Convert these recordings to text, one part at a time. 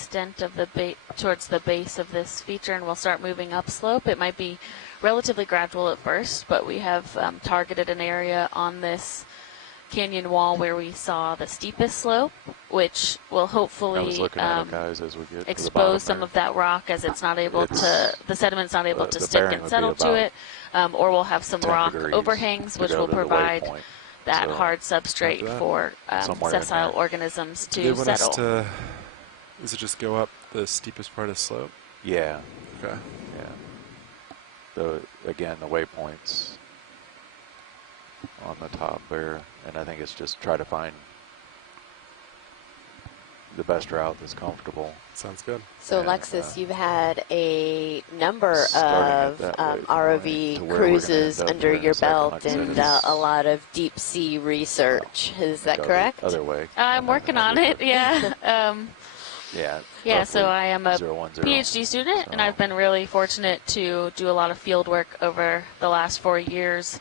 extent of the towards the base of this feature, and we'll start moving upslope. It might be relatively gradual at first, but we have targeted an area on this canyon wall where we saw the steepest slope, which will hopefully expose some of that rock as it's not able to, the sediment's not able to stick and settle to it, or we'll have some rock overhangs, which will provide that hard substrate for sessile organisms to settle. Does it just go up the steepest part of the slope? Yeah. Okay. Yeah. Again, the waypoints on the top there, and I think it's just try to find the best route that's comfortable. Sounds good. So, Alexis, you've had a number of ROV cruises under your belt and a lot of deep sea research. Is that correct? Other way. I'm working on it, yeah. Yeah, so I am a 010. PhD student, and I've been really fortunate to do a lot of field work over the last 4 years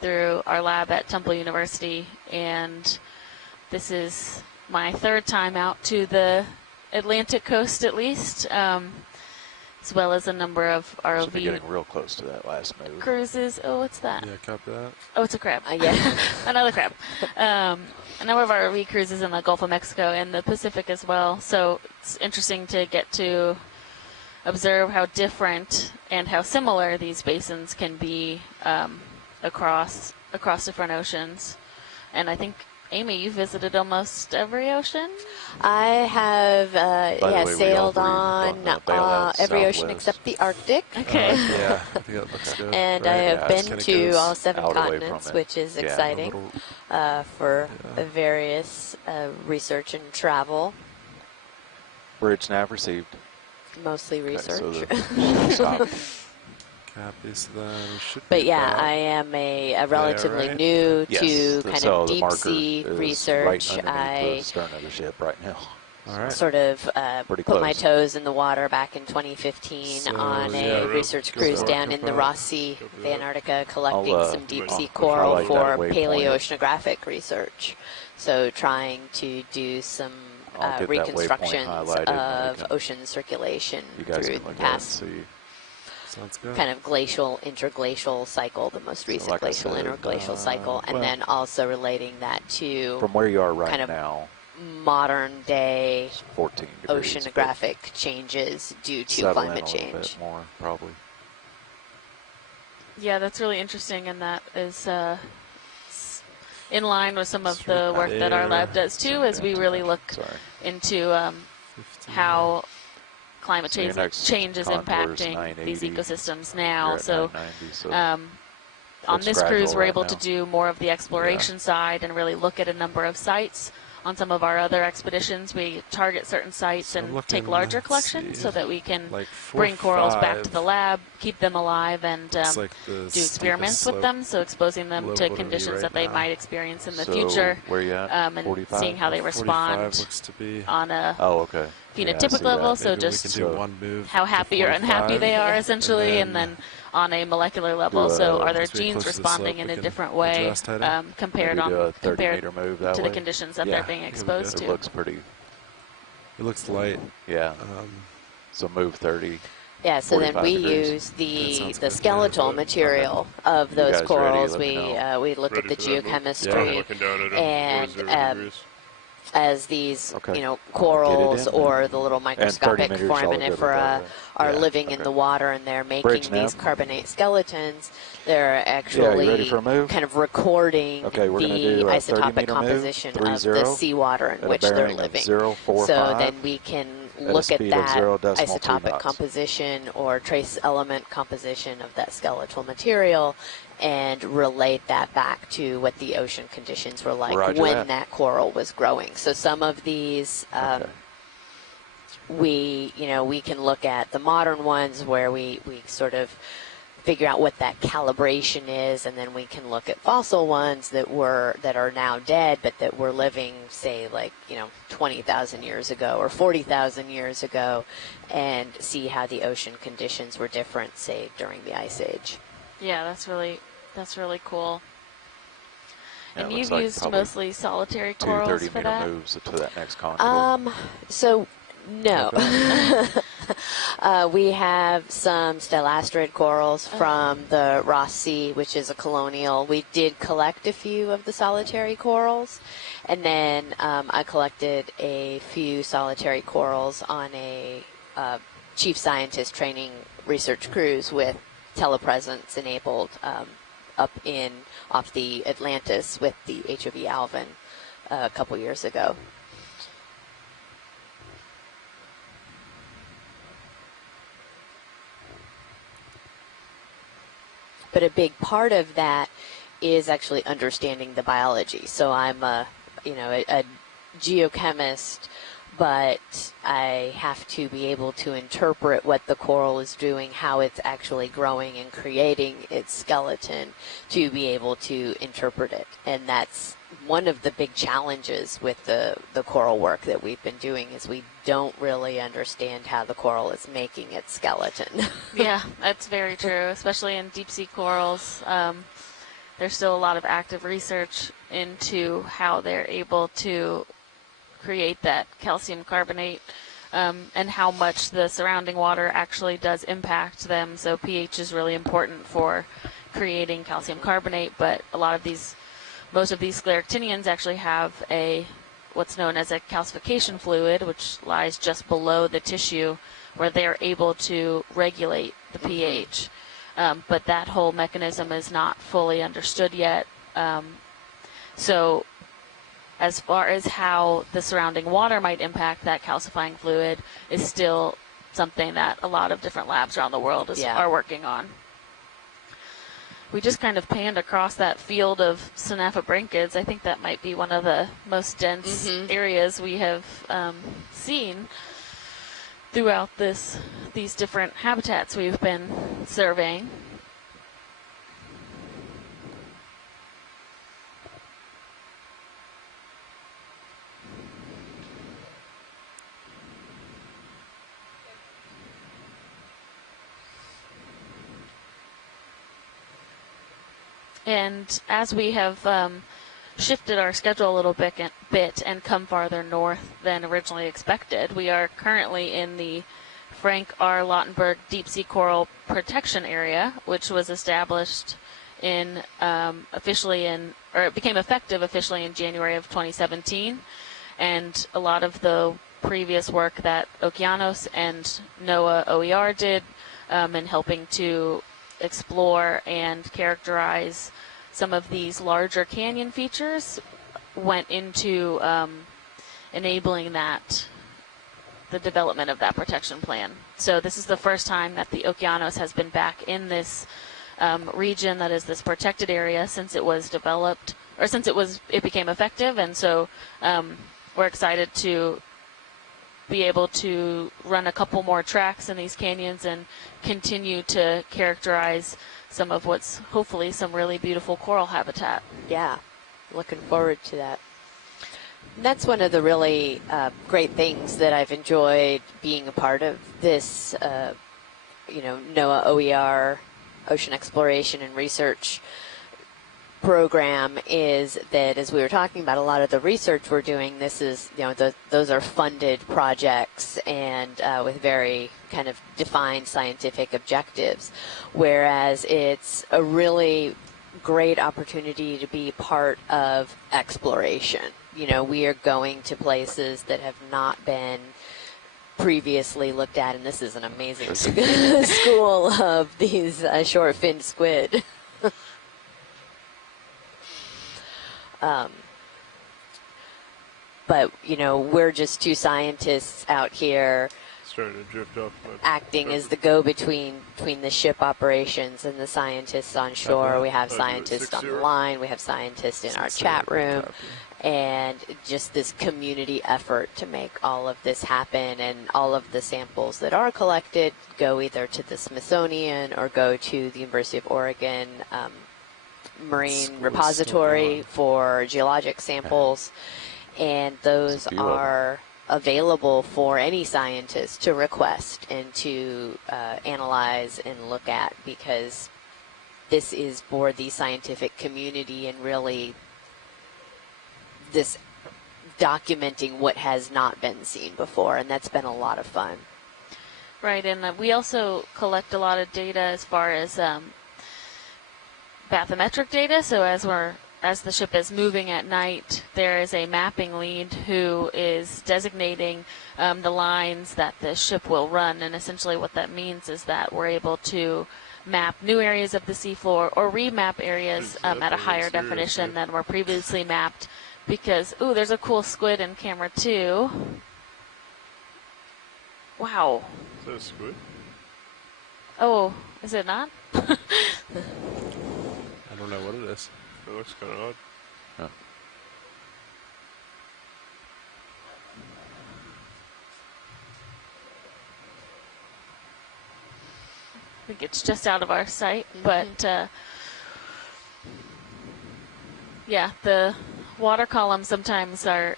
through our lab at Temple University, and this is my third time out to the Atlantic coast, at least, as well as a number of ROV. Should be getting real close to that last move. Cruises. Oh, what's that? Yeah, copy that. Oh, it's a crab. Yeah. Another crab. A number of ROV cruises in the Gulf of Mexico and the Pacific as well. So it's interesting to get to observe how different and how similar these basins can be across different oceans. And I think, Amy, you visited almost every ocean? I have sailed on every ocean Southwest. except the Arctic. Okay. Yeah, I think that looks good. And right? I have been to all 7 out away from continents, it. which is exciting for various research and travel. Bridge nav received. Mostly research. Okay, so stop. Copy, so then we should But be yeah, about I am a relatively right? new Yes, to kind so of the deep marker sea is research. Right underneath the stern of the ship right now. All right. Sort of Pretty put my close. toes in the water back in 2015 So, on yeah, a research go cruise for it, down go in for the it. Ross Sea of Antarctica, collecting I'll, some deep sea I'll coral highlight for that waypoint. paleoceanographic research. So trying to do some I'll get that waypoint reconstructions highlighted and of we can- ocean circulation You guys through can the look at it and past see. Sounds good. kind of glacial, interglacial cycle, the most recent like I glacial, said, interglacial cycle, and well, then also relating that to From where you are right kind of now, modern day it's 14 degrees. oceanographic changes due to Settle in climate a little change. bit more, probably. Yeah, that's really interesting, and that is in line with some of the work that our lab does too, as we really look into how climate So your change is next contour is impacting these 980. ecosystems You're now. at So 990, on looks this gradual cruise, we're right able now. to do more of the exploration side and really look at a number of sites. On some of our other expeditions, we target certain sites So I'm and looking, take larger let's collections see, so that we can like 4 bring corals back to 5 the lab, keep them alive, and looks like the do steepest experiments with slope. them, so exposing them Low to would be conditions right that they now. might experience in the So future, where you at? and 45? seeing how they 45 respond looks to be. on a Oh, okay. phenotypic Yeah, I see level, that. so Maybe just we can do one move how to happy or unhappy 45, they are, essentially, and then on a molecular level. So are their As we get genes closer to the responding slope, in we a can different way adjust heading. compared Maybe do a 30 compared meter move that to way. the conditions that Yeah. they're being exposed It to? looks pretty. It looks light. Yeah. So move 30. Yeah, so then 45 we degrees. use That the sounds good. skeletal material of You those guys ready? corals. Let me know. We look Ready at the for that move? geochemistry Looking down at 'em. and 0 degrees. as these, Okay. corals in. or the little 30 microscopic meters, y'all are good with foraminifera that, are yeah, living in okay. the water and they're making Bridge these nav. carbonate skeletons, they're Yeah, you actually ready for a move? kind of recording Okay, we're gonna the do a 30 isotopic meter move, composition 3 of 0, the seawater in at a which they're bearing of living. 0.45, So then we can at a look at speed of that 0.2 isotopic knots. composition or trace element composition of that skeletal material and relate that back to what the ocean conditions were like Roger when that. coral was growing. So some of these Okay. we can look at the modern ones where we sort of figure out what that calibration is, and then we can look at fossil ones that are now dead but that were living, say, 20,000 years ago or 40,000 years ago, and see how the ocean conditions were different, say, during the Ice Age. Yeah, that's really cool. Yeah, And it looks you've like used probably mostly solitary two corals 30 for meter that? moves to that next contour. So no. We have some stellastrid corals from the Ross Sea, which is a colonial. We did collect a few of the solitary corals, and then I collected a few solitary corals on a chief scientist training research cruise with telepresence enabled up off the Atlantis with the HOV Alvin a couple years ago. But a big part of that is actually understanding the biology. So I'm a geochemist, but I have to be able to interpret what the coral is doing, how it's actually growing and creating its skeleton to be able to interpret it. And that's one of the big challenges with the coral work that we've been doing is we don't really understand how the coral is making its skeleton. Yeah, that's very true, especially in deep sea corals. There's still a lot of active research into how they're able to create that calcium carbonate and how much the surrounding water actually does impact them. So pH is really important for creating calcium carbonate, but most of these scleractinians actually have what's known as a calcification fluid, which lies just below the tissue where they are able to regulate the pH. But that whole mechanism is not fully understood yet. So as far as how the surrounding water might impact that calcifying fluid is still something that a lot of different labs around the world are working on. We just kind of panned across that field of Synaphobrynchids. I think that might be one of the most dense areas we have seen throughout these different habitats we've been surveying. And as we have shifted our schedule a little bit and come farther north than originally expected, we are currently in the Frank R. Lautenberg Deep Sea Coral Protection Area, which was established it became effective officially in January of 2017. And a lot of the previous work that Okeanos and NOAA OER did in helping to explore and characterize some of these larger canyon features went into enabling the development of that protection plan. So this is the first time that the Okeanos has been back in this region that is this protected area since it was developed, or since it became effective. And so we're excited to be able to run a couple more tracks in these canyons and continue to characterize some of what's hopefully some really beautiful coral habitat. Yeah, looking forward to that. And that's one of the really great things that I've enjoyed being a part of this, NOAA OER, Ocean Exploration and Research program, is that, as we were talking about, a lot of the research we're doing, this is, those are funded projects and with very kind of defined scientific objectives, whereas it's a really great opportunity to be part of exploration. We are going to places that have not been previously looked at, and this is an amazing school of these short-finned squid. But, we're just two scientists out here Starting to drift off. acting as the go-between between the ship operations and the scientists on shore. We have scientists on the line. We have scientists in our chat room. And just this community effort to make all of this happen, and all of the samples that are collected go either to the Smithsonian or go to the University of Oregon Marine Repository for geologic samples. And those are available for any scientist to request and to analyze and look at, because this is for the scientific community and really this documenting what has not been seen before, and that's been a lot of fun. Right, and we also collect a lot of data as far as bathymetric data. So as the ship is moving at night, there is a mapping lead who is designating the lines that the ship will run, and essentially what that means is that we're able to map new areas of the seafloor or remap areas at a higher definition than were previously mapped. Because, ooh, there's a cool squid in camera 2. Wow. Is that a squid? Oh, is it not? I don't know what it is. It looks kind of odd. Yeah. I think it's just out of our sight, but yeah, the water column sometimes our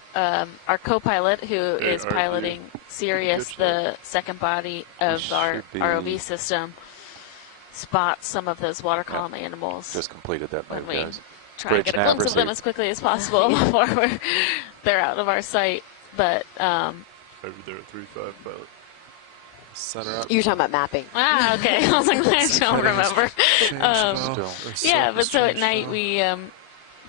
co-pilot who is ROV. piloting Sirius, the second body of our ROV system, spots some of those water column animals. Just completed that when move, we guys. try to get a glimpse of them as quickly as possible before they're out of our sight. But Over there at 3-5 pilot. Center up. You're talking about mapping. okay, I was like, I don't remember. Still. Yeah, but so at night we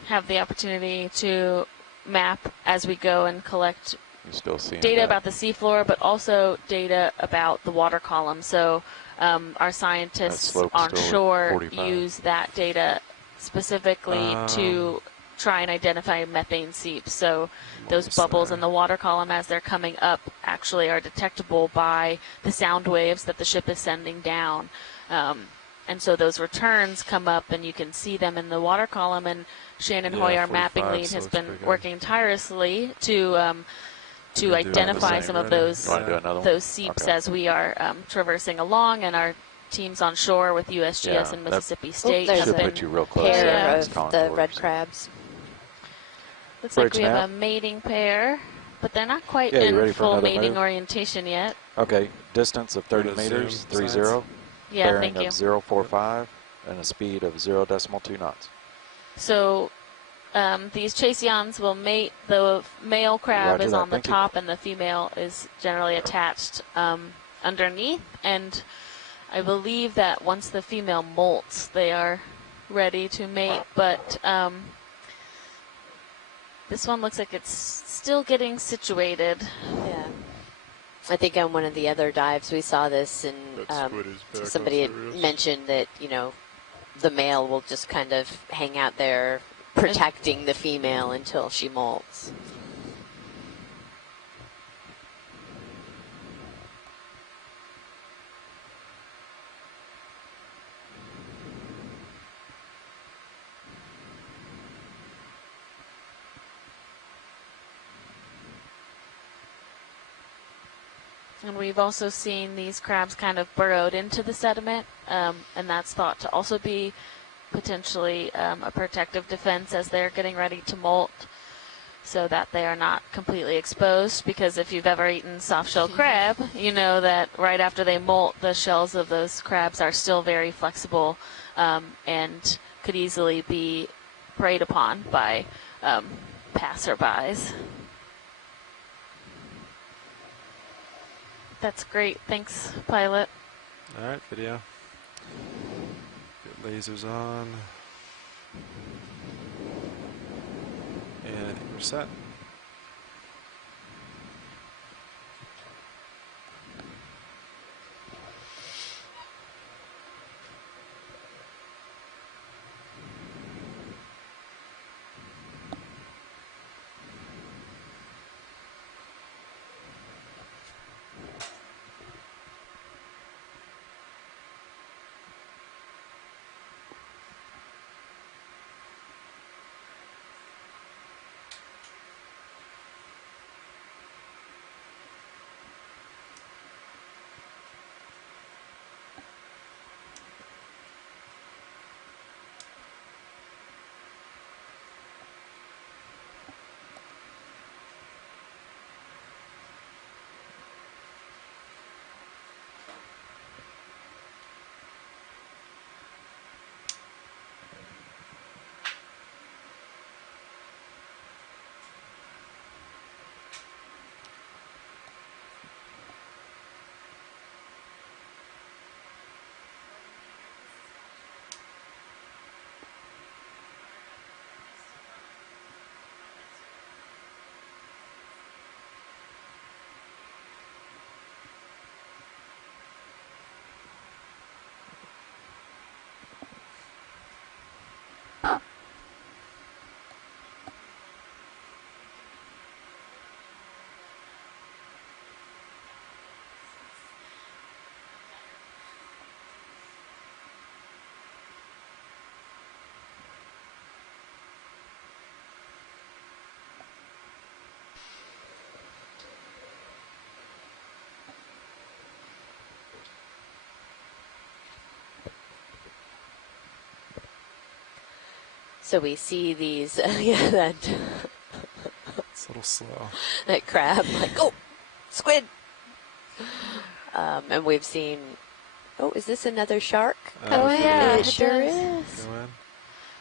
have the opportunity to map as we go and collect You're still seeing data that. about the seafloor, but also data about the water column. So our scientists slope's on still at shore 45. use that data specifically to try and identify methane seeps. So those bubbles in the water column as they're coming up actually are detectable by the sound waves that the ship is sending down. And so those returns come up and you can see them in the water column, and Shannon Hoy, our mapping 45, lead, so has it's been pretty good. working tirelessly to do identify the some of same, those You want to do another one? those seeps Okay. as we are traversing along, and our teams on shore with USGS Yeah, and that Mississippi State there's have Should a been put you real close to Pair these of the contours. red crabs. looks like Bridge we have nap. a mating pair, but they're not quite Yeah, you in ready for full another mating move? orientation yet. Okay, distance of 30 Wanna meters, zoom 30, Yeah, bearing thank you. of 045, and a speed of 0.2 knots. So these chaseons will mate. The male crab Roger is that, on the thank you. top, and the female is generally attached underneath. And I believe that once the female molts, they are ready to mate. But this one looks like it's still getting situated. Yeah. I think on one of the other dives we saw this, and That squid is back on somebody had Sirius. mentioned that, the male will just kind of hang out there protecting the female until she molts. And we've also seen these crabs kind of burrowed into the sediment, and that's thought to also be potentially a protective defense as they're getting ready to molt, so that they are not completely exposed. Because if you've ever eaten soft-shelled crab, you know that right after they molt, the shells of those crabs are still very flexible and could easily be preyed upon by passerbys. That's great. Thanks, pilot. Alright, video. Get lasers on. And I think we're set. So we see these, yeah, that It's a little slow. that crab, like, oh, squid. And we've seen, oh, is this another shark? Oh, Okay. yeah, It it sure does. is. Go in.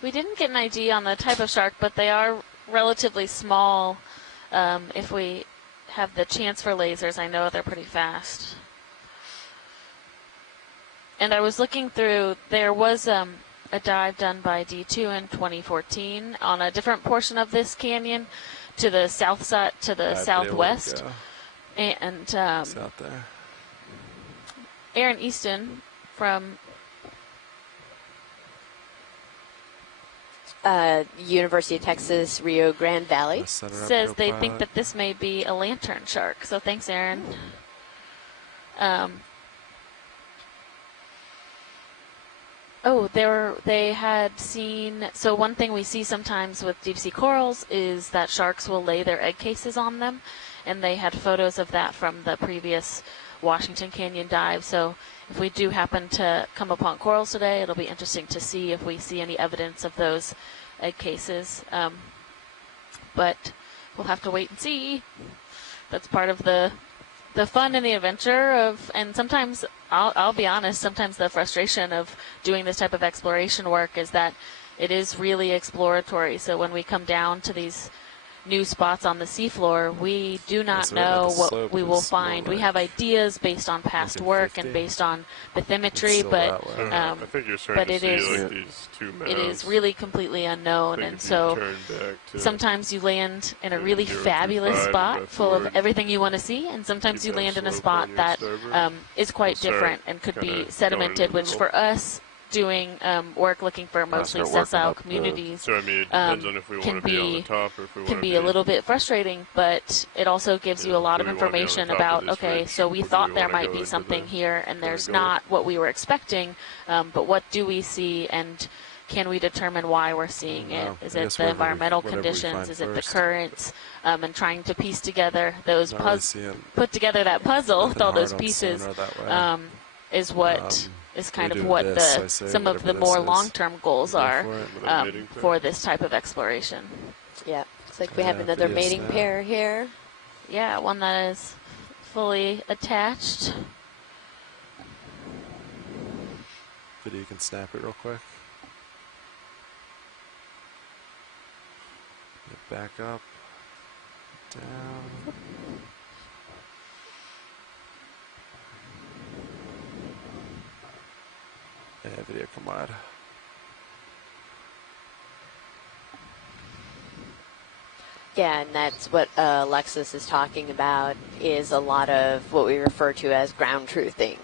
We didn't get an ID on the type of shark, but they are relatively small. If we have the chance for lasers, I know they're pretty fast. And I was looking through, there was a dive done by D2 in 2014 on a different portion of this canyon to the south side, to the southwest. And It's out there. Aaron Easton from University of Texas, Rio Grande Valley. says they think that this may be a lantern shark. So thanks, Aaron. They had seen, so one thing we see sometimes with deep sea corals is that sharks will lay their egg cases on them, and they had photos of that from the previous Washington Canyon dive. So if we do happen to come upon corals today, it'll be interesting to see if we see any evidence of those egg cases. But we'll have to wait and see. That's part of the fun and the adventure of, and sometimes I'll be honest, sometimes the frustration of doing this type of exploration work is that it is really exploratory. So when we come down to these new spots on the seafloor, we do not know what we will find. We have ideas based on past work and based on bathymetry, but I think you're starting to see like these two maps. it is really completely unknown, and so sometimes you land in a really fabulous spot full of everything you want to see, and sometimes you land in a spot that is quite different and could be sedimented, which for us doing work looking for mostly sessile communities So I mean, it depends on if we want to be on the top or if we want to can be a little bit frustrating, but it also gives you a lot of information about, okay, so we thought there might be something here and there's not what we were expecting, but what do we see, and can we determine why we're seeing it? Is it the environmental conditions? Is it the currents? And trying to piece together those put together that puzzle with all those pieces is what is kind of what some of the more long-term goals are for this type of exploration. Yeah, looks like we have another mating pair here. Yeah, one that is fully attached. Video, you can snap it real quick. Get back up, down. Yeah, video, come on. Yeah, and that's what Alexis is talking about, is a lot of what we refer to as ground truthing.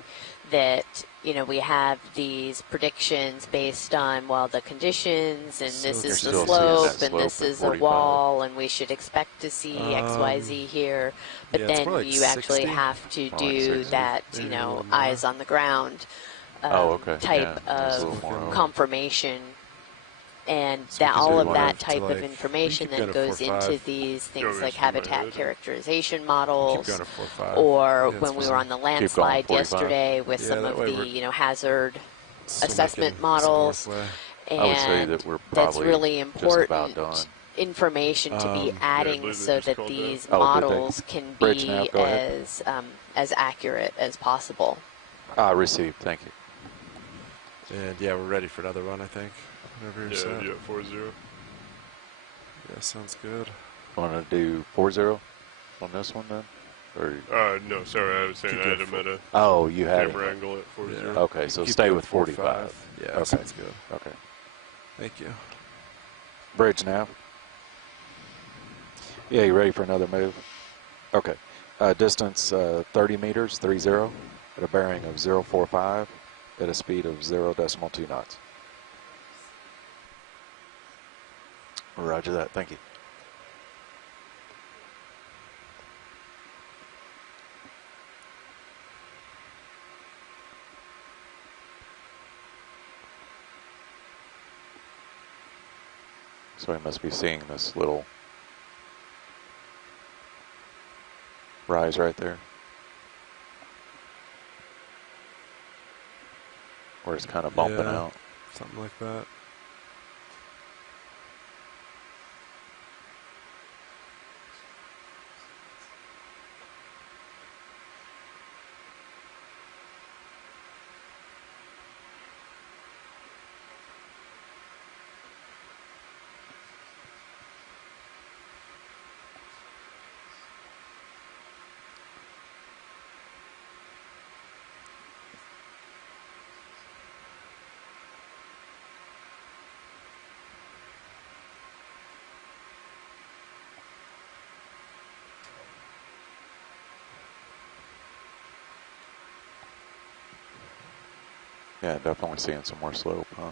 That, you know, we have these predictions based on, well, the conditions, and this is the slope, and this is a wall, and we should expect to see X, Y, Z here. But yeah, then like you actually have to do that, you know, eyes on the ground type of confirmation. And that all of that type of information then goes into these things like habitat characterization models, or when we were on the landslide yesterday with some of the, you know, hazard assessment models. And that's really important information to be adding so that these models can be as accurate as possible. Received, thank you. And yeah, we're ready for another run, I think. Whenever you're set. Yeah, 4-0. Yeah, sounds good. Want to do 4-0 on this one then? Or No, sorry, I was saying I had him at a you had camera angle at 4-0. Yeah. Okay, so stay with 45. Yeah, okay. sounds good. Okay. Thank you. Bridge now. Yeah, you ready for another move? Okay. Distance 30 meters, 30, at a bearing of 045, at a speed of 0.2 knots. Roger that. Thank you. So we must be seeing this little rise right there, where it's kind of bumping out. Something like that. Yeah, definitely seeing some more slope, huh?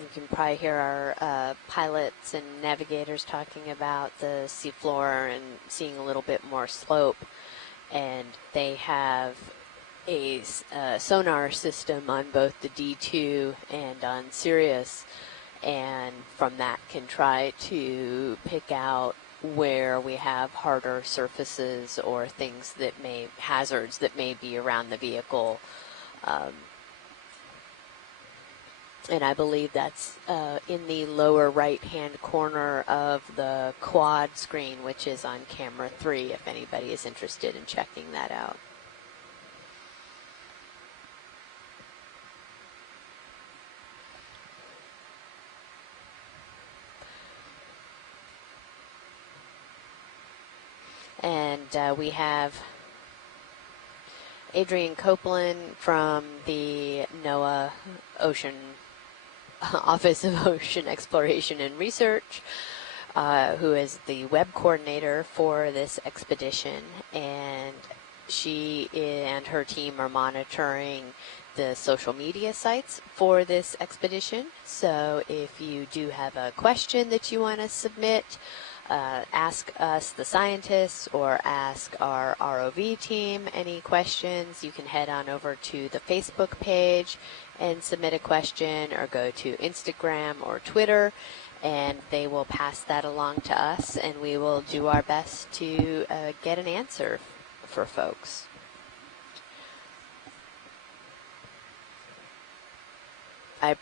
You can probably hear our pilots and navigators talking about the seafloor and seeing a little bit more slope. And they have a sonar system on both the D2 and on Sirius, and from that can try to pick out where we have harder surfaces or things that hazards that may be around the vehicle. And I believe that's in the lower right-hand corner of the quad screen, which is on camera 3, if anybody is interested in checking that out. And we have Adrian Copeland from the NOAA Ocean Office of Ocean Exploration and Research, who is the web coordinator for this expedition, and she and her team are monitoring the social media sites for this expedition. So if you do have a question that you want to submit, ask us, the scientists, or ask our ROV team any questions, you can head on over to the Facebook page and submit a question, or go to Instagram or Twitter, and they will pass that along to us, and we will do our best to get an answer for folks. I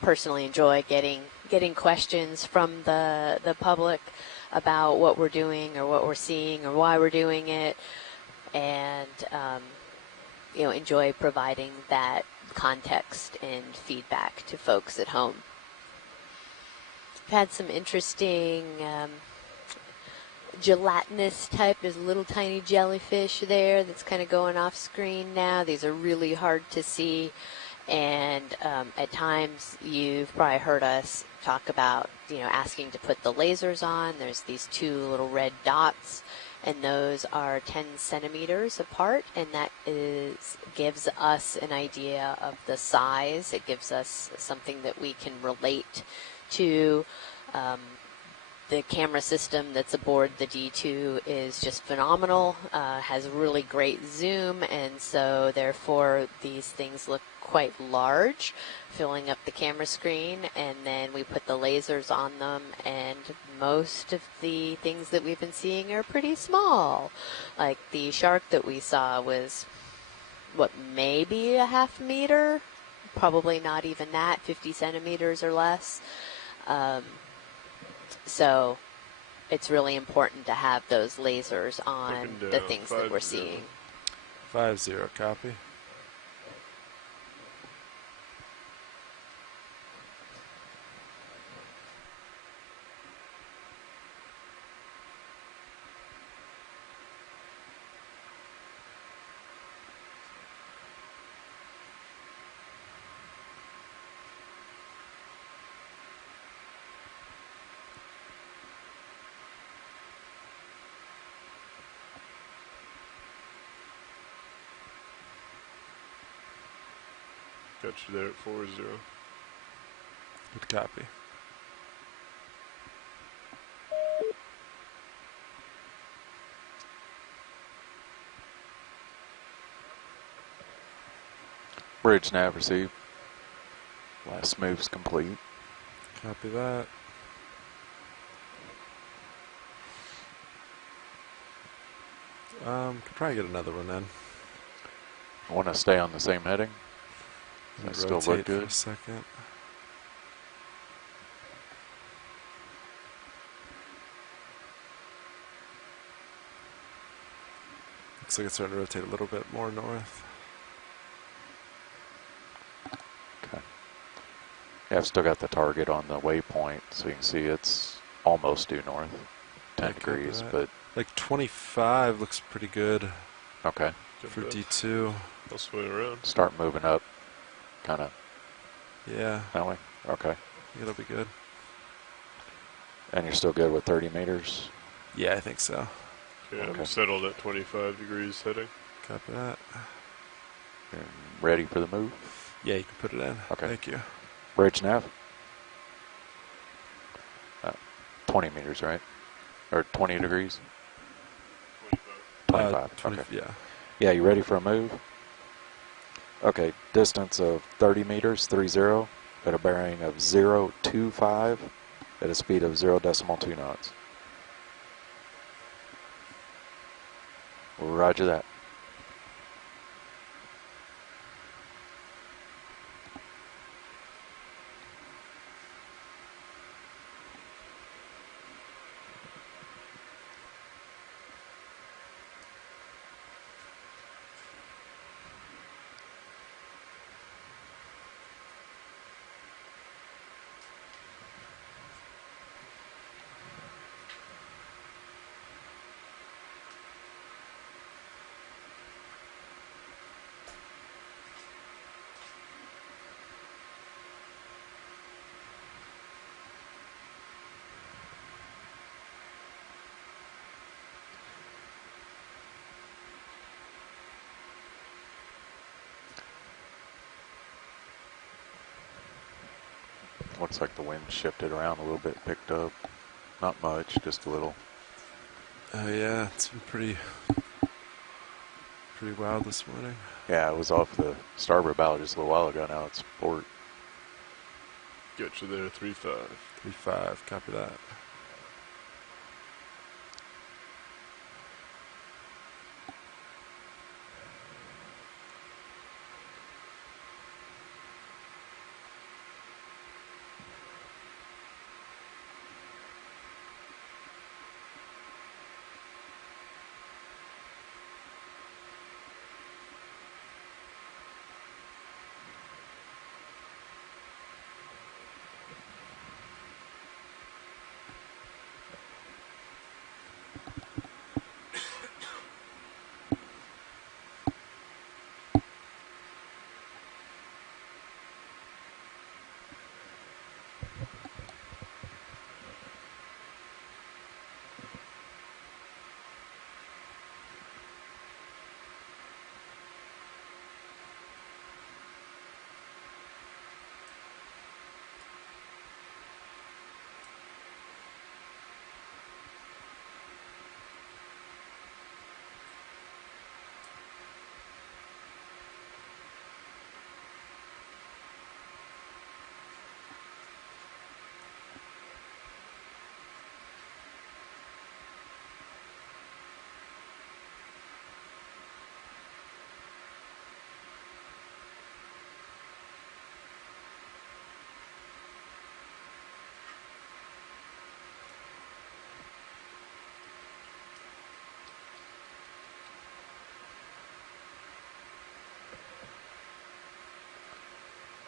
personally enjoy getting questions from the public about what we're doing or what we're seeing or why we're doing it, and enjoy providing that context and feedback to folks at home. I've had some interesting gelatinous type. There's a little tiny jellyfish there that's kind of going off screen now. These are really hard to see. And at times you've probably heard us talk about, asking to put the lasers on. There's these two little red dots, and those are 10 centimeters apart, and that gives us an idea of the size. It gives us something that we can relate to. The camera system that's aboard the D2 is just phenomenal, has really great zoom, and so therefore these things look quite large, filling up the camera screen, and then we put the lasers on them, and most of the things that we've been seeing are pretty small. Like the shark that we saw was, maybe a half meter? Probably not even that, 50 centimeters or less. So it's really important to have those lasers on the things that we're seeing. 5-0, copy. Got you there at 4-0. Good copy. Bridge nav received. Last move's complete. Copy that. Could probably get another one in. I want to stay on the same heading. That still look Rotate good. for a second. Looks like it's starting to rotate a little bit more north. Okay. Yeah, I've still got the target on the waypoint, so you can see it's almost due north. 10 Yeah, copy degrees, that. but Like 25 looks pretty good. okay. For D2. I'll swing around. Start moving up, kind of. Yeah. That way? Okay. It'll be good. And you're still good with 30 meters? Yeah, I think so. Okay, Okay. I'm settled at 25 degrees heading. Copy that. You're ready for the move? Yeah, you can put it in. Okay. Thank you. Bridge nav. 20 meters, right? Or 20 degrees? 25. 20, Okay. Yeah. Yeah, you ready for a move? Okay, distance of 30 meters, 30, at a bearing of 025, at a speed of 0.2 knots. Roger that. Looks like the wind shifted around a little bit, picked up. Not much, just a little. Yeah, it's been pretty wild this morning. Yeah, it was off the starboard bow just a little while ago. Now it's port. Get you there, 3-5. 3-5, copy that.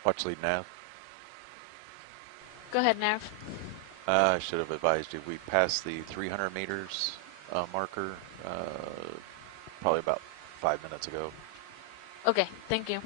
Watch lead nav. Go ahead, Nav. I should have advised you. We passed the 300 meters marker probably about 5 minutes ago. Okay, thank you.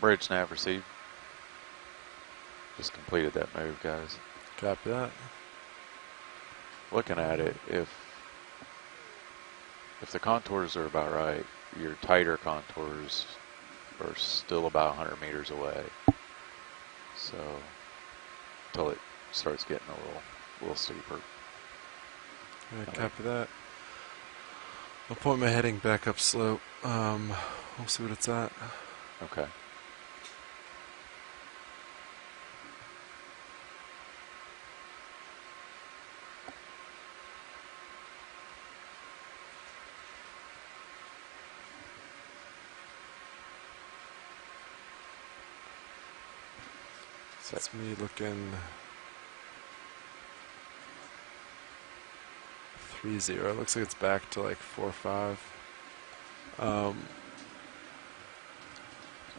Bridge nav received. Just completed that move, guys. Copy that. Looking at it, if the contours are about right, your tighter contours are still about 100 meters away. So, until it starts getting a little steeper. Yeah, copy that. I'll point my heading back up slope. We'll see what it's at. Okay. That's me looking 3-0. Looks like it's back to like 4-5. So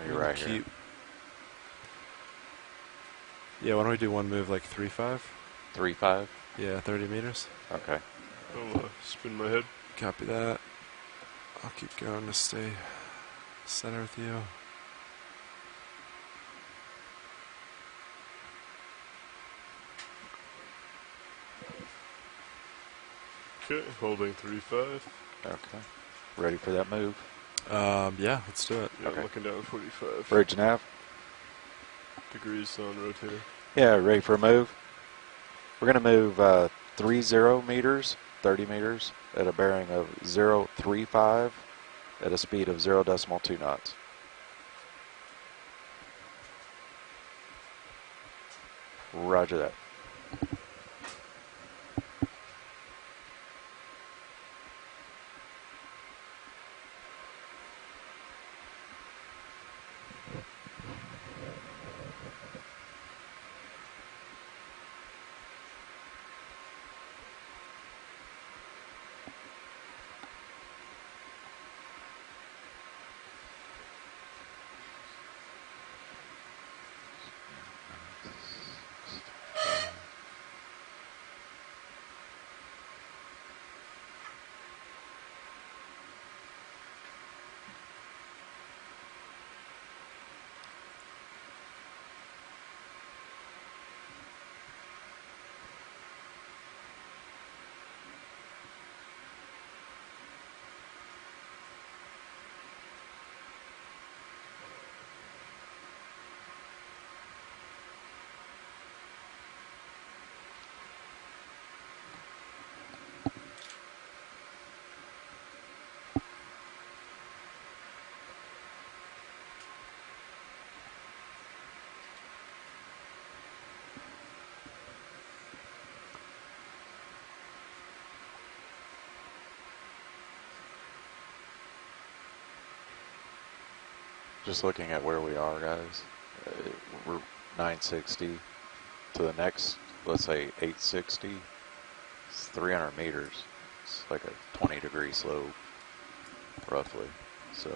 you're right here. Yeah, why don't we do one move like 3-5? 3-5? Yeah, 30 meters. Okay. I'll spin my head. Copy that. I'll keep going to stay center with you. Okay, holding 3-5. Okay. Ready for that move? Yeah, let's do it. Yeah, Okay. I'm looking down 45 Bridge nav? degrees on rotator. Yeah, ready for a move? We're going to move 30 meters, 30 meters, at a bearing of 035 at a speed of 0.2 knots. Roger that. Just looking at where we are, guys. We're 960 to the next, let's say 860. It's 300 meters. It's like a 20-degree slope, roughly. So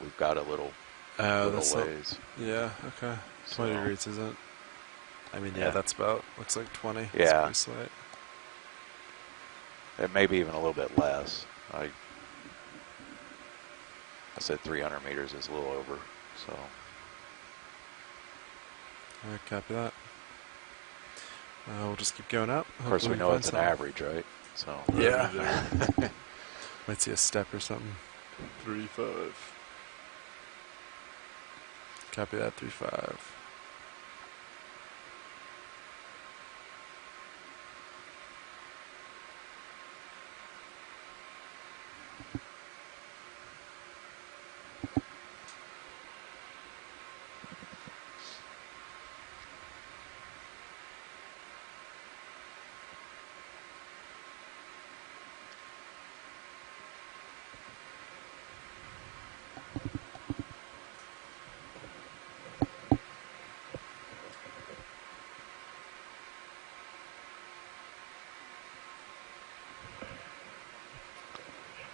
we've got a little That's not, ways. yeah, okay. 20 So- degrees isn't. I mean, yeah, Yeah. that's about, looks like 20. It's Yeah. pretty slight. It may be even a little bit less. I said 300 meters is a little over, so. Alright, copy that. We'll just keep going up. Of course, we Hopefully know find it's an something. average, right? So. Yeah. There. Might see a step or something. 3-5. Copy that, 3-5.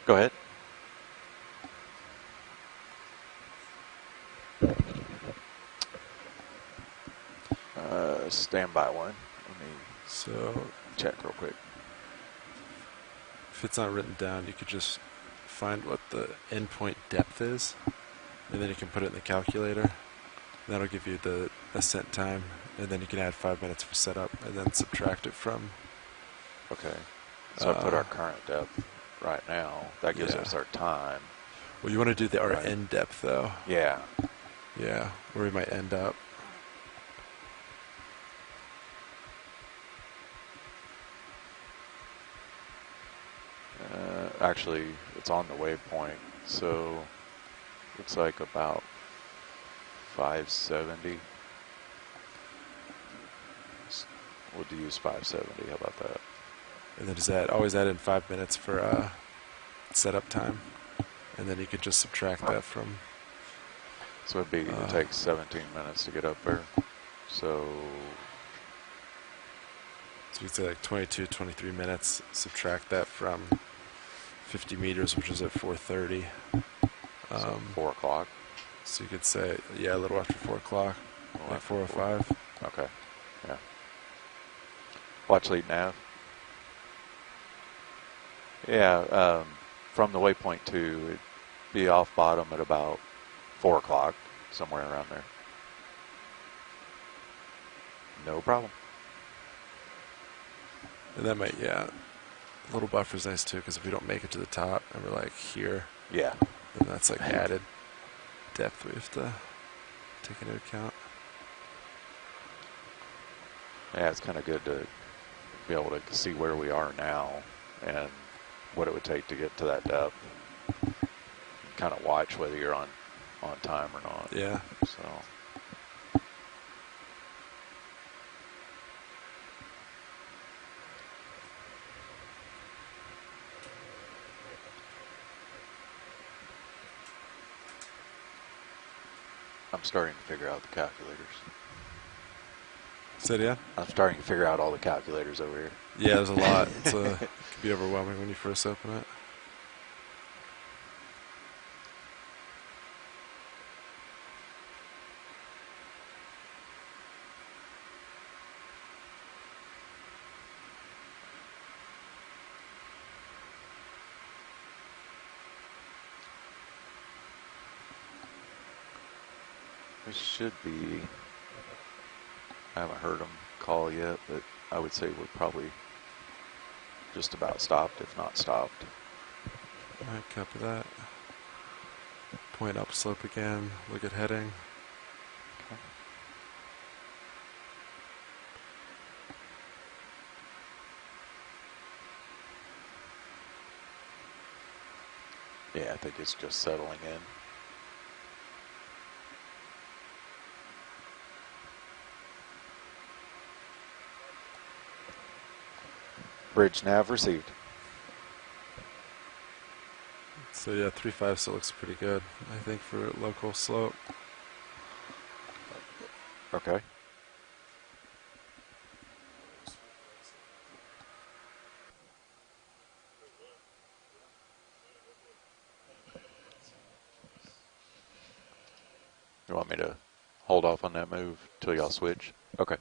Go ahead. Stand by one. Let me So, check real quick. if it's not written down, you could just find what the endpoint depth is, and then you can put it in the calculator. That'll give you the ascent time, and then you can add 5 minutes for setup, and then subtract it from. Okay. So I put our current depth right now. That gives Yeah. us our time. Well, you want to do our Right. end depth though. Yeah. Yeah, where we might end up. Actually, it's on the waypoint, so looks like about 570. We'll use 570. How about that? And then just always add in 5 minutes for setup time, and then you could just subtract that from. So it takes 17 minutes to get up there. So So we'd say like 22, 23 minutes. Subtract that from 50 meters, which is at 4:30. so 4 o'clock. So you could say, yeah, a little after 4 o'clock, Little like after 4:05. Okay. Yeah. Watch lead nav. Yeah. From the waypoint to, it'd be off bottom at about 4 o'clock, somewhere around there. No problem. And that might, yeah, a little buffer's nice too, because if we don't make it to the top and we're like here, Yeah. then that's like added depth we have to take into account. Yeah, it's kind of good to be able to see where we are now and what it would take to get to that depth. Kind of watch whether you're on time or not. Yeah. So. I'm starting to figure out the calculators. So yeah? I'm starting to figure out all the calculators over here. Yeah, there's a lot. It can be overwhelming when you first open it. This should be, I haven't heard them call yet, but I would say we're probably just about stopped, if not stopped. Alright, copy that. Point upslope again, look at heading. Yeah, I think it's just settling in. Bridge nav received. So yeah, 3.5 still looks pretty good, I think, for local slope. Okay. You want me to hold off on that move till y'all switch? Okay.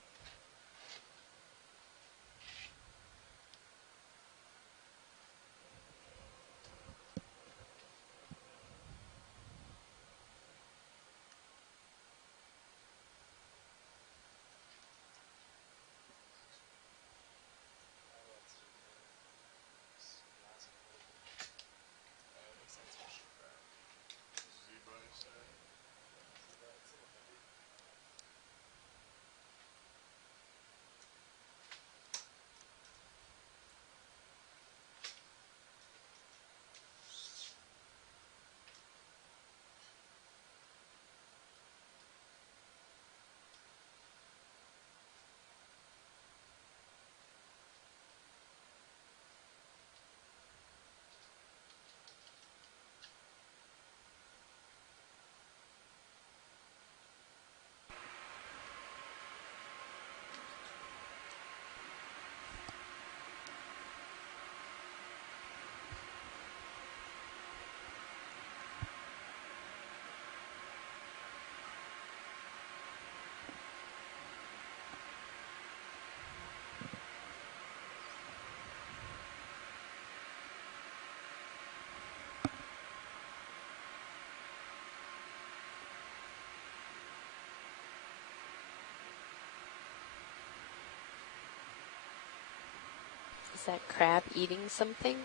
that crab eating something?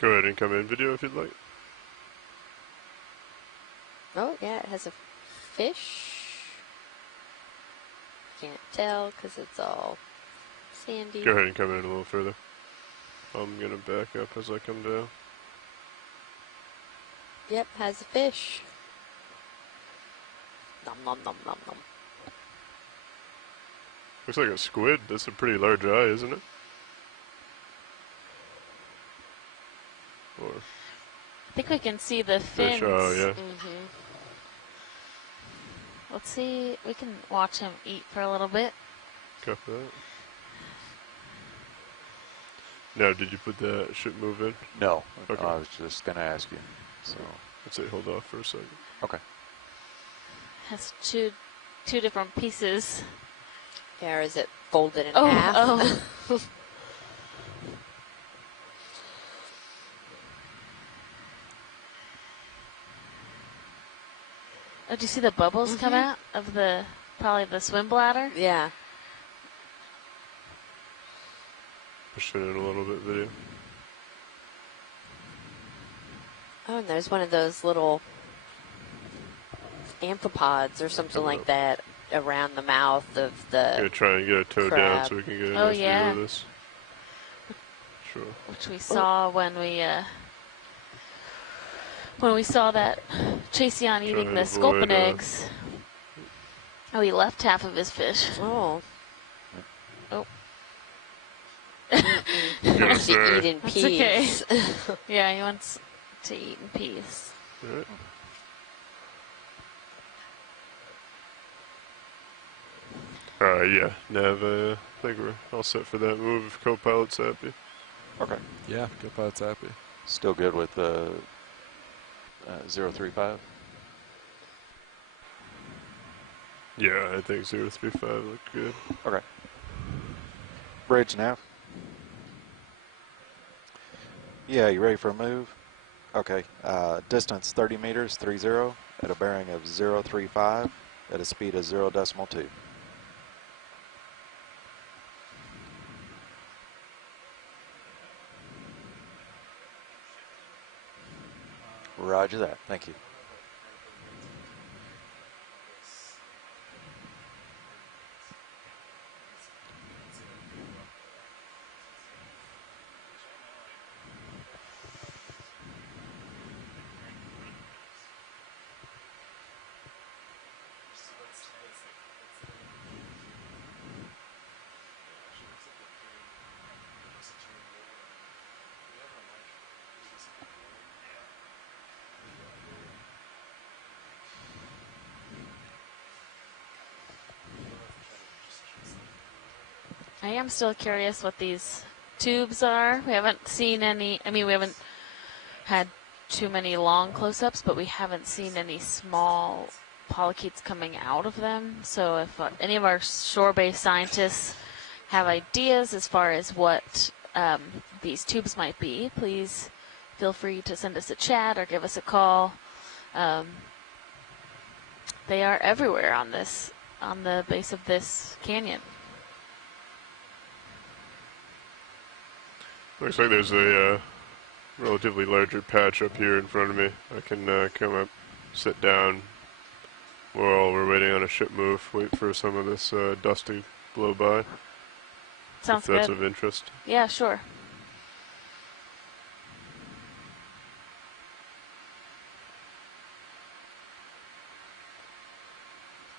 Go ahead and come in video if you'd like. Oh, yeah, it has a fish. Can't tell because it's all sandy. Go ahead and come in a little further. I'm gonna back up as I come down. Yep, has a fish. Nom nom nom nom nom. Looks like a squid. That's a pretty large eye, isn't it? Or I think we can see the fins. fish. Oh yeah. Mm-hmm. Let's see. We can watch him eat for a little bit. Copy that. Now, did you put that ship move in? No, Okay. I was just gonna ask you. So I'd say hold off for a second. okay. Has two different pieces. Yeah, or is it folded in Oh, half? oh. Oh, do you see the bubbles come out of probably the swim bladder? Yeah. Push it in a little bit, video. Oh, and there's one of those little amphipods or something like that around the mouth of Gonna the. try and get a toe down crab. so we can get a Oh, nice yeah. view of this. Sure. Which we saw when we saw that Chaseon eating Trying the to sculpin avoid, eggs. Oh, he left half of his fish. Oh. Oh. Wants to eat in That's peace. Yeah, he wants to eat in peace. Alright. Yeah, Nav, I think we're all set for that move if co-pilot's happy. Okay. Yeah, co-pilot's happy. Still good with 035? Yeah, I think 035 looked good. Okay. Bridge now. Yeah, you ready for a move? Okay. Distance 30 meters, 30, at a bearing of 035, at a speed of 0.2. Roger that. Thank you. I am still curious what these tubes are. We haven't seen any. I mean, we haven't had too many long close-ups, but we haven't seen any small polychaetes coming out of them. So if any of our shore-based scientists have ideas as far as what these tubes might be, please feel free to send us a chat or give us a call. They are everywhere on the base of this canyon. Looks like there's a relatively larger patch up here in front of me. I can come up, sit down while we're waiting on a ship move, wait for some of this dust to blow by. Sounds If that's good. of interest. Yeah, sure.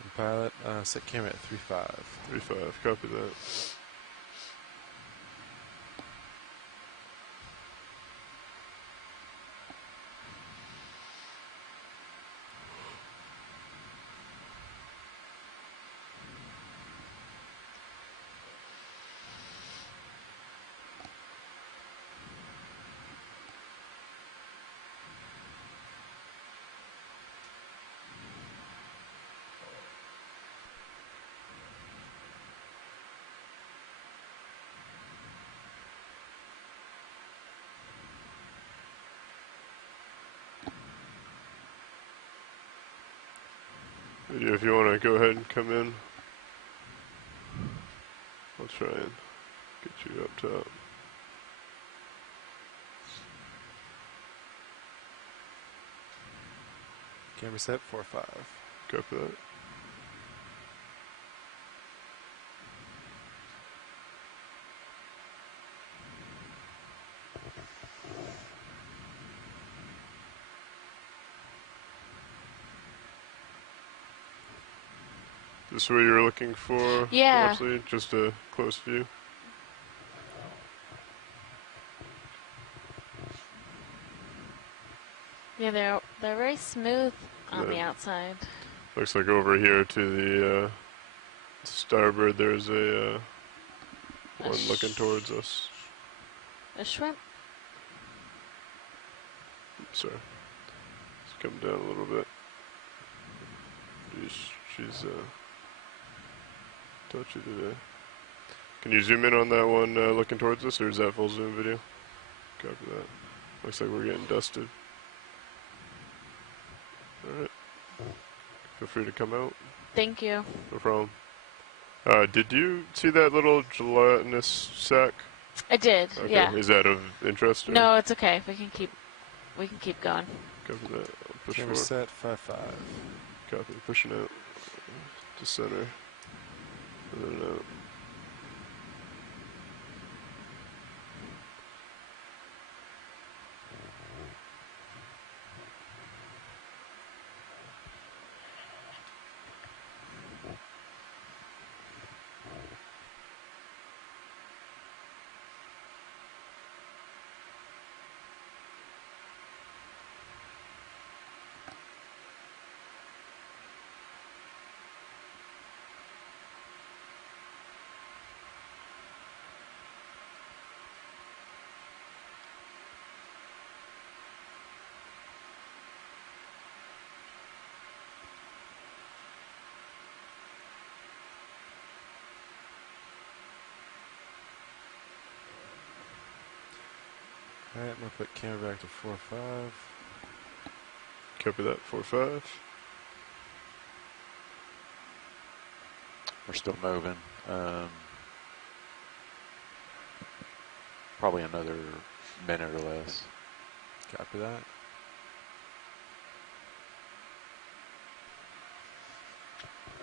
And pilot, set camera at 3.5. 3-5, copy that. If you want to go ahead and come in, I'll try and get you up top. Camera set 4-5. Copy that. This is what you were looking for? Yeah. Mostly just a close view. Yeah, they're very smooth on the Yeah. outside. Looks like over here to the starboard there's a one looking towards us. A shrimp. Sorry. Let's come down a little bit. She's touchy today. Can you zoom in on that one looking towards us, or is that full zoom video? Copy that. Looks like we're getting dusted. Alright. Feel free to come out. Thank you. No problem. Did you see that little gelatinous sack? I did. Okay. Yeah. Is that of interest? Or? No, it's okay. We can keep going. Copy that. I'll push Camera forward. set 5-5. Copy. Pushing out to center. And then out. Alright, I'm gonna put camera back to 4-5. Copy that. 4-5. We're still moving. Probably another minute or less. Copy that.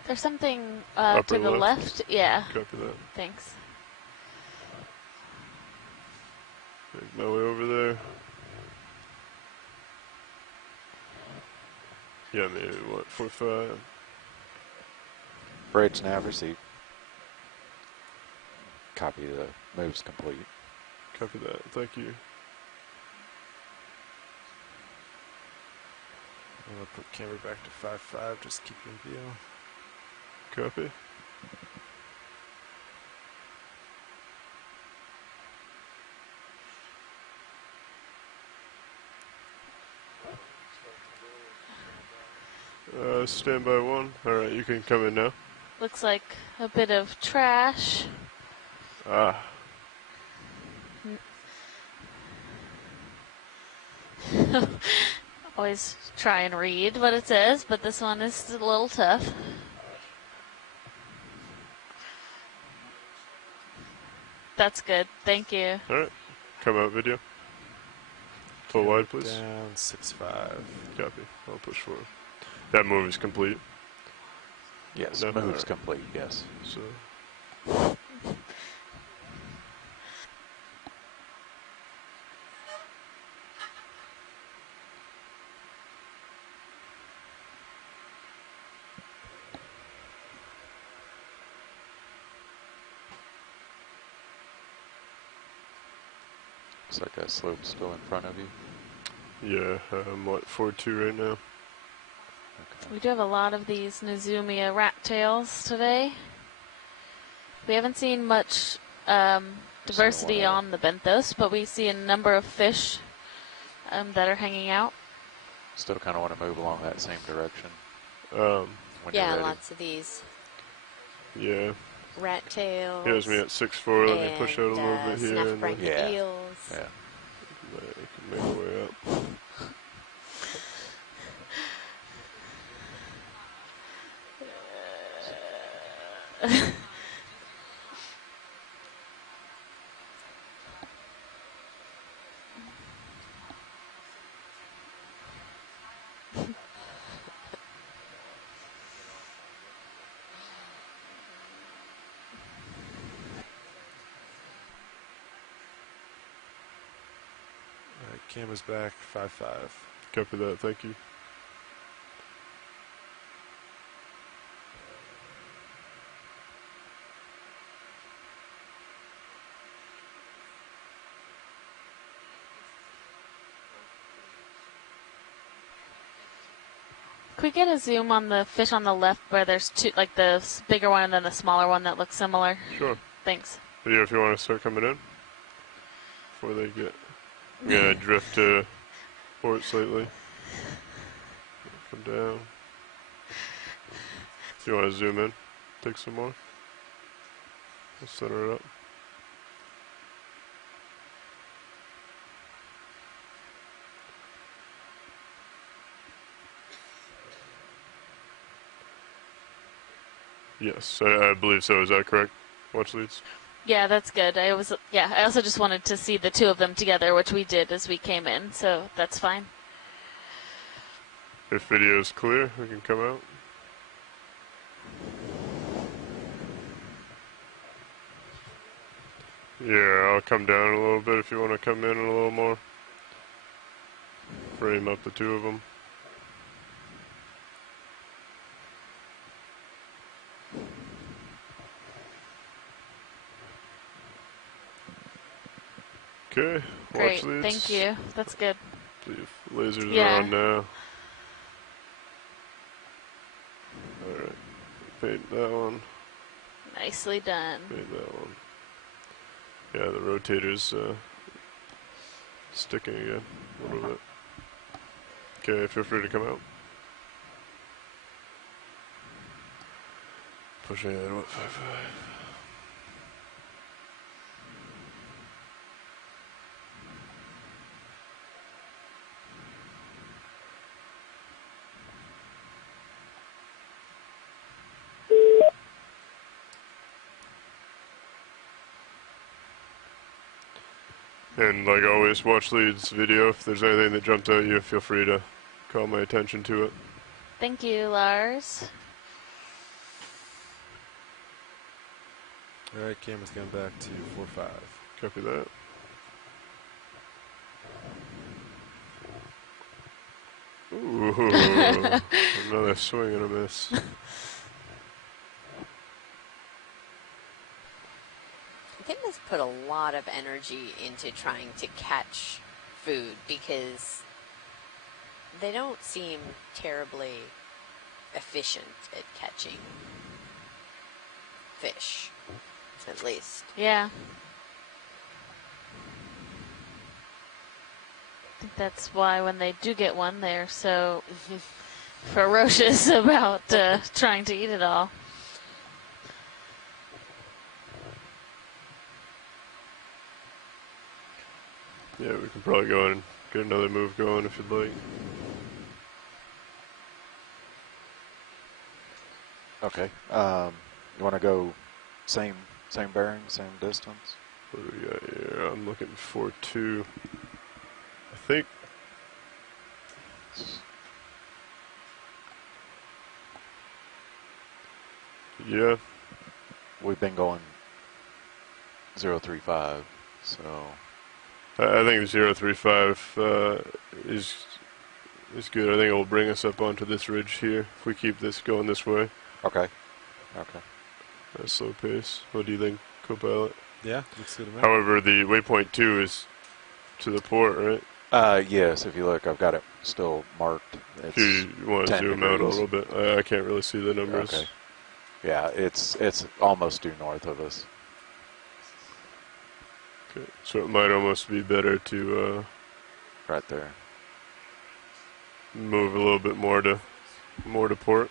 There's something Upper to the left? left. Yeah. Copy that. Thanks. Make my way over there. Yeah, maybe what, 4-5. Bridge nav received. Copy the moves complete. Copy that. Thank you. I'm gonna put camera back to 5-5, just keep you in view. Copy. Standby 1. Alright, you can come in now. Looks like a bit of trash. Ah. Always try and read what it says, but this one is a little tough. That's good. Thank you. Alright. Come out video. Full wide, please. Down 6-5. Copy. I'll push forward. That move is complete. Yes, No, moves alright. complete, yes. So. Looks like that slope's still in front of you. Yeah, I'm what, 4-2 right now. Okay. We do have a lot of these Nizumia rat tails today. We haven't seen much diversity wanna- on the benthos, but we see a number of fish that are hanging out. Still kind of want to move along that same direction Um, when you're Yeah, ready. lots of these yeah. rat tails. Here's me at 6-4. Let me push out a and, little bit here. And then Snuff-branchied Yeah. eels. Yeah. I can make my way up. Camera's back, 5-5. Copy that, thank you. Could we get a zoom on the fish on the left where there's two, like the bigger one and then the smaller one that looks similar? Sure. Thanks. But yeah, if you want to start coming in before they get, I'm gonna drift to port slightly. Come down. If you want to zoom in, take some more. We'll center it up. Yes, I believe so. Is that correct? Watch leads. Yeah, that's good. I also just wanted to see the two of them together, which we did as we came in, so that's fine. If video is clear, we can come out. Yeah, I'll come down a little bit if you want to come in a little more. Frame up the two of them. Okay, watch Great, leads. thank you. That's good. See if lasers Yeah. are on now. Alright, paint that one, Nicely done. paint that one. Yeah, the rotator's sticking again a little bit. Okay, feel free to come out. Pushing it, what, 5-5. And like always, watch leads video. If there's anything that jumps at you, feel free to call my attention to it. Thank you, Lars. Alright, camera's going back to 4-5. Copy that. Ooh, another swing and a miss. Tim has put a lot of energy into trying to catch food because they don't seem terribly efficient at catching fish, at least. Yeah. I think that's why when they do get one, they're so ferocious about trying to eat it all. Yeah, we can probably go in and get another move going if you'd like. Okay. You want to go same bearing, same distance? What do we got here? I'm looking for 2. I think. Yeah. We've been going 035, so I think 035 is good. I think it will bring us up onto this ridge here if we keep this going this way. okay. At a slow pace. What do you think, co-pilot? Yeah, looks good to me. However, the waypoint 2 is to the port, right? Yes, if you look, I've got it still marked. If It's you want to 10 zoom out a degrees. little bit, I can't really see the numbers. Okay. Yeah, it's almost due north of us. Okay. So it might almost be better to Right there. move a little bit more to port.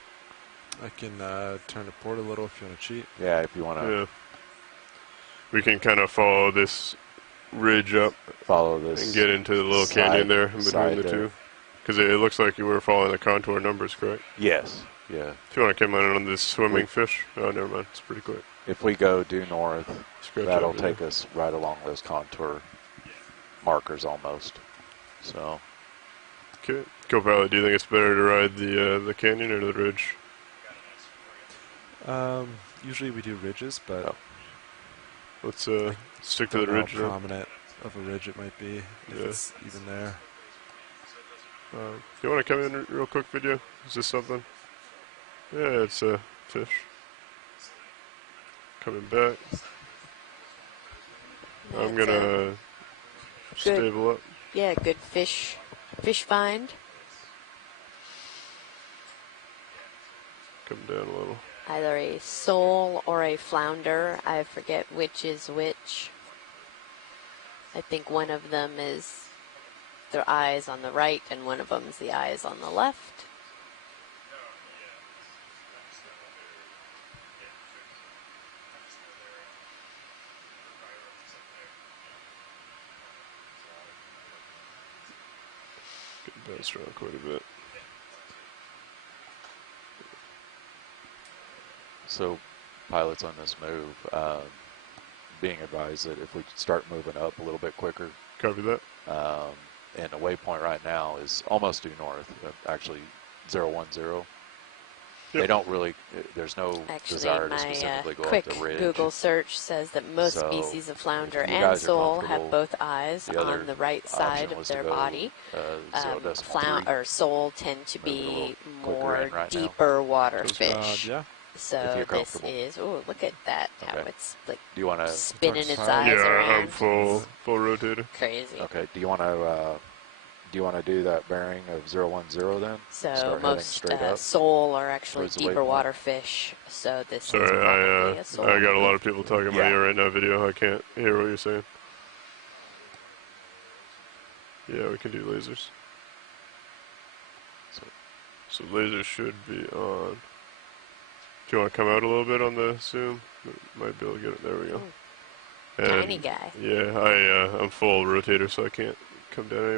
I can turn to port a little if you want to cheat. Yeah, if you want to Yeah. We can kind of follow this ridge up follow this. and get into the little side- canyon there in between side the there. two. Because it looks like you were following the contour numbers, correct? Yes. Yeah. If you want to come in on this swimming Wait. fish, oh, never mind. It's pretty quick. If we go due north, Scratch that'll over take there. us right along those contour markers almost. So Okay. Co-pilot, do you think it's better to ride the canyon or the ridge? Usually we do ridges, but Let's stick to the don't know ridge how now. prominent of a ridge it might be, if Yeah. it's even there. You want to come in real quick, video? Is this something? Yeah, it's a fish. Coming back. I'm That's gonna good. stable up. Yeah, good fish find. Come down a little. Either a sole or a flounder. I forget which is which. I think one of them is their eyes on the right and one of them is the eyes on the left. Getting bounced around quite a bit. So, pilots on this move, being advised that if we start moving up a little bit quicker, Copy that. and the waypoint right now is almost due north, actually 010. They Yep. don't really, there's no Actually, desire to my specifically go quick up the ridge. Google search says that most So, species of flounder if you and guys are sole have comfortable, both eyes the other on the right side option of was to their go, body. 0.3. Or sole tend to Move it a be little quicker more in right now. deeper water Sounds good. fish. Yeah. If So you're this comfortable. is, oh, look at that, how Okay. it's like Do you want to, spinning Talk its to eyes Yeah, around. I'm full rotator. Crazy. okay, do you want to do that bearing of 010 then? So Start heading most straight up. sole are actually towards the deeper waypoint. water fish. So this is Sorry, probably a sole. I got a lot of people talking in my Yeah. ear right now, video. I can't hear what you're saying. Yeah, we can do lasers. So lasers should be on. Do you want to come out a little bit on the zoom? Might be able to get it. There we go. Tiny guy. Yeah, I'm full rotator, so I can't come down anymore.